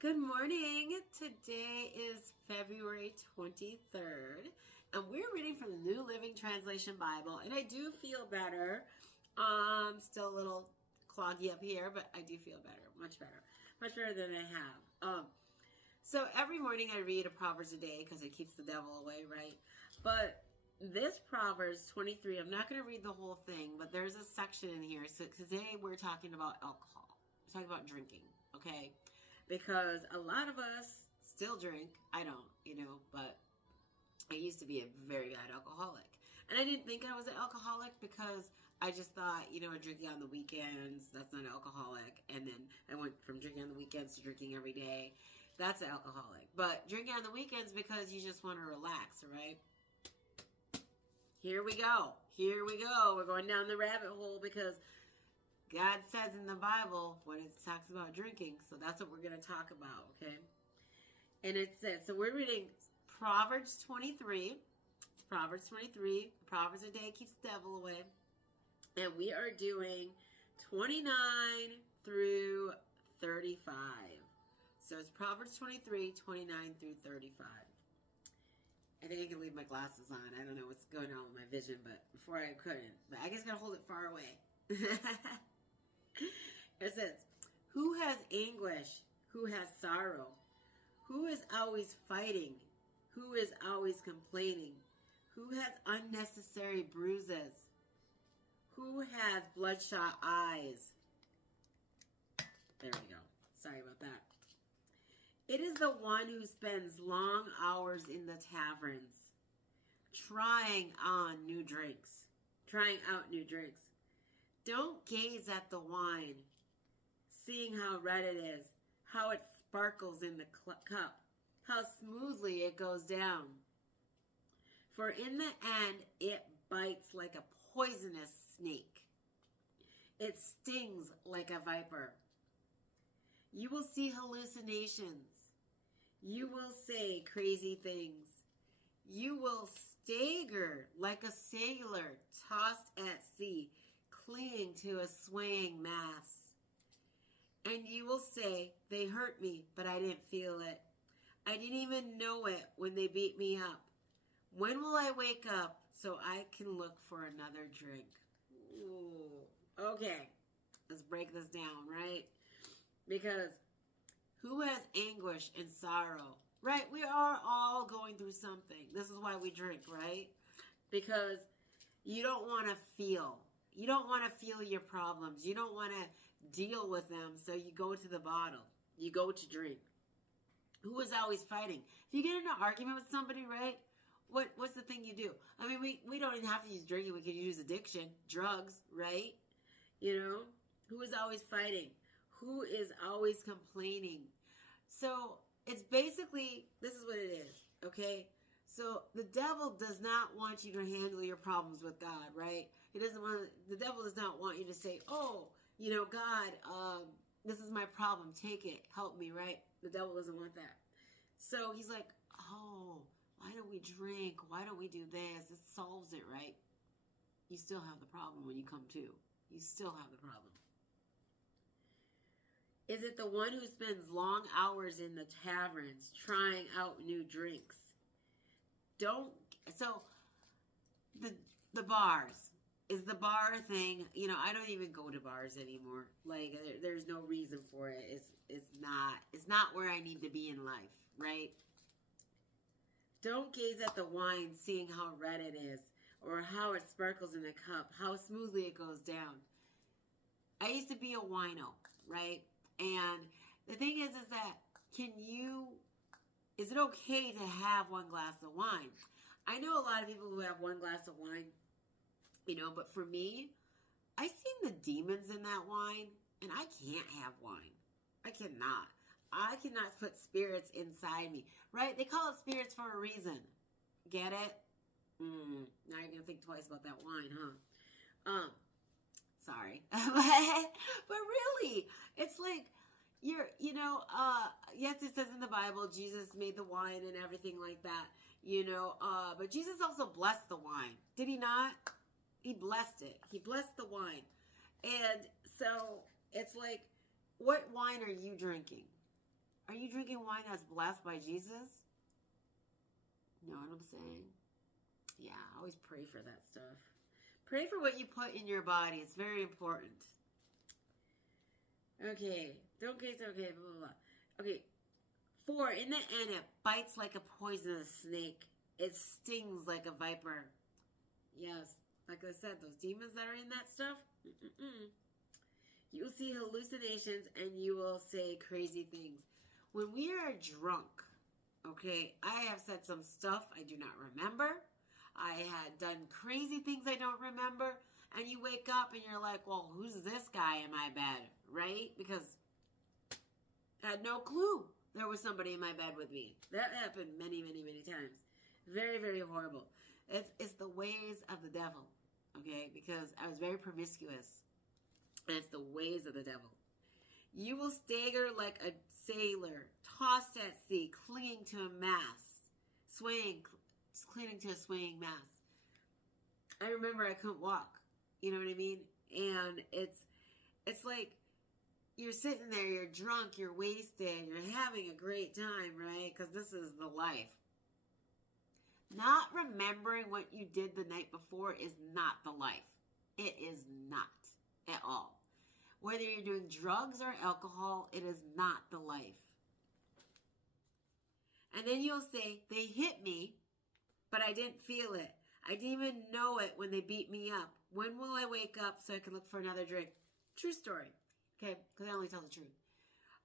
Good morning. Today is February 23rd, and we're reading from the New Living Translation Bible, and I do feel better. Still a little cloggy up here, but I do feel better. Much better than I have. So every morning I read a Proverbs a day because it keeps the devil away, right? But this Proverbs 23, I'm not going to read the whole thing, but there's a section in here. So today we're talking about alcohol. We're talking about drinking, okay? Because a lot of us still drink. I don't, but I used to be a very bad alcoholic. And I didn't think I was an alcoholic because I just thought, drinking on the weekends, that's not alcoholic. And then I went from drinking on the weekends to drinking every day. That's an alcoholic. But drinking on the weekends because you just want to relax, right? Here we go. We're going down the rabbit hole because God says in the Bible when it talks about drinking, so that's what we're going to talk about, okay? And it says, so we're reading Proverbs 23. Proverbs a day keeps the devil away. And we are doing 29 through 35. So it's Proverbs 23, 29 through 35. I think I can leave my glasses on. I don't know what's going on with my vision, but before I couldn't. But I guess I gotta hold it far away. It says, who has anguish? Who has sorrow? Who is always fighting? Who is always complaining? Who has unnecessary bruises? Who has bloodshot eyes? There we go. Sorry about that. It is the one who spends long hours in the taverns, trying out new drinks. Don't gaze at the wine, seeing how red it is, how it sparkles in the cup, how smoothly it goes down. For in the end, it bites like a poisonous snake. It stings like a viper. You will see hallucinations. You will say crazy things. You will stagger like a sailor tossed at sea, clinging to a swaying mast. And you will say, they hurt me, but I didn't feel it. I didn't even know it when they beat me up. When will I wake up so I can look for another drink? Ooh. Okay, let's break this down, right? Because who has anguish and sorrow? Right, we are all going through something. This is why we drink, right? Because you don't want to feel. You don't want to feel your problems. You don't want to deal with them, so you go to the bottle. You go to drink. Who is always fighting? If you get in an argument with somebody, right, what's the thing you do? I mean, we don't even have to use drinking. We could use addiction, drugs, right? Who is always fighting? Who is always complaining? So it's basically, this is what it is, okay? So the devil does not want you to handle your problems with God, right? The devil does not want you to say, oh, God, this is my problem. Take it. Help me, right? The devil doesn't want that. So he's like, oh, why don't we drink? Why don't we do this? It solves it, right? You still have the problem when you come to. You still have the problem. Is it the one who spends long hours in the taverns trying out new drinks? So the bars. Is the bar thing, I don't even go to bars anymore. Like, there's no reason for it. It's not where I need to be in life, right? Don't gaze at the wine, seeing how red it is, or how it sparkles in the cup, how smoothly it goes down. I used to be a wino, right? And the thing is that is it okay to have one glass of wine? I know a lot of people who have one glass of wine, but for me, I seen the demons in that wine, and I can't have wine. I cannot put spirits inside me, right? They call it spirits for a reason. Get it? Now you're going to think twice about that wine, huh? Sorry. But really, it's like, yes, it says in the Bible, Jesus made the wine and everything like that, but Jesus also blessed the wine. Did he not? He blessed it. He blessed the wine. And so it's like, what wine are you drinking? Are you drinking wine that's blessed by Jesus? You know what I'm saying? Yeah, always pray for that stuff. Pray for what you put in your body. It's very important. Okay. Okay, blah, blah, blah. Okay. 4, in the end, it bites like a poisonous snake. It stings like a viper. Yes, like I said, those demons that are in that stuff, you'll see hallucinations and you will say crazy things. When we are drunk, okay, I have said some stuff I do not remember. I had done crazy things I don't remember. And you wake up and you're like, well, who's this guy in my bed, right? Because I had no clue there was somebody in my bed with me. That happened many, many, many times. Very, very horrible. It's the ways of the devil, okay? Because I was very promiscuous. And it's the ways of the devil. You will stagger like a sailor, tossed at sea, clinging to a mast, clinging to a swaying mast. I remember I couldn't walk. You know what I mean? And it's like you're sitting there, you're drunk, you're wasted, you're having a great time, right? Because this is the life. Not remembering what you did the night before is not the life. It is not at all. Whether you're doing drugs or alcohol, it is not the life. And then you'll say, they hit me, but I didn't feel it. I didn't even know it when they beat me up. When will I wake up so I can look for another drink? True story. Okay, because I only tell the truth.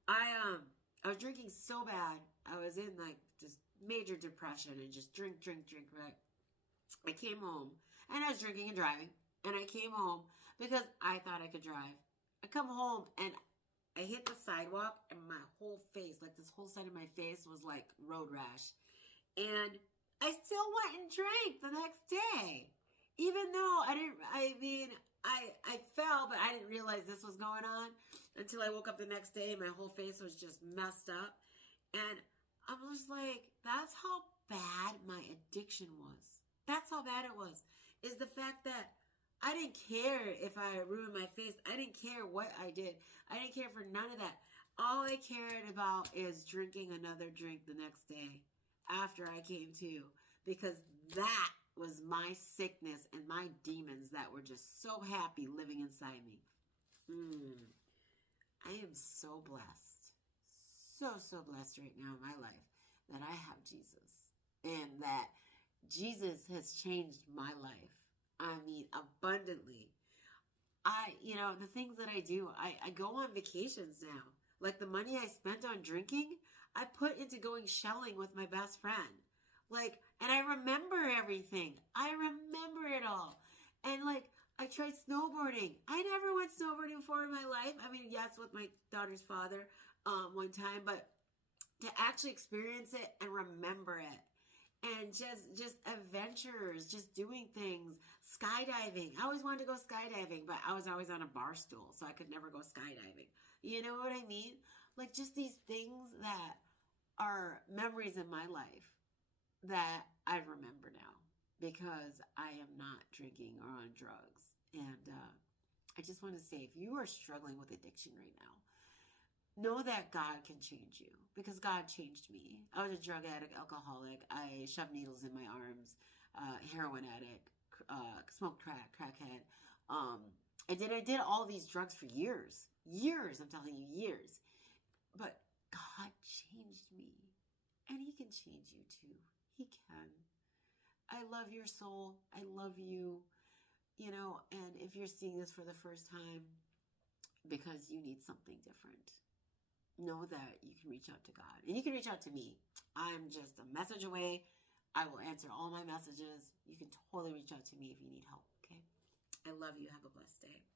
I was drinking so bad. I was in like just major depression and just drink, right? I came home and I was drinking and driving. And I came home because I thought I could drive. I come home and I hit the sidewalk and my whole face, like this whole side of my face was like road rash. And I still went and drank the next day. Even though I fell, but I didn't realize this was going on until I woke up the next day and my whole face was just messed up. And I was like, that's how bad my addiction was. That's how bad it was. Is the fact that I didn't care if I ruined my face. I didn't care what I did. I didn't care for none of that. All I cared about is drinking another drink the next day after I came to. Because that was my sickness and my demons that were just so happy living inside me. I am so blessed. So blessed right now in my life that I have Jesus. And that Jesus has changed my life. I mean, abundantly. The things that I do, I go on vacations now. Like the money I spent on drinking, I put into going shelling with my best friend. And I remember everything. I remember it all. And I tried snowboarding. I never went snowboarding before in my life. I mean, yes, with my daughter's father one time, but to actually experience it and remember it. And just adventures, just doing things, skydiving. I always wanted to go skydiving, but I was always on a bar stool, so I could never go skydiving. You know what I mean? Just these things that are memories in my life that I remember now because I am not drinking or on drugs. And I just want to say, if you are struggling with addiction right now, know that God can change you because God changed me. I was a drug addict, alcoholic. I shoved needles in my arms, heroin addict, smoked crackhead. I did all these drugs for years. Years, I'm telling you, years. But God changed me. And He can change you too. He can. I love your soul. I love you. And if you're seeing this for the first time because you need something different, know that you can reach out to God. And you can reach out to me. I'm just a message away. I will answer all my messages. You can totally reach out to me if you need help, okay? I love you. Have a blessed day.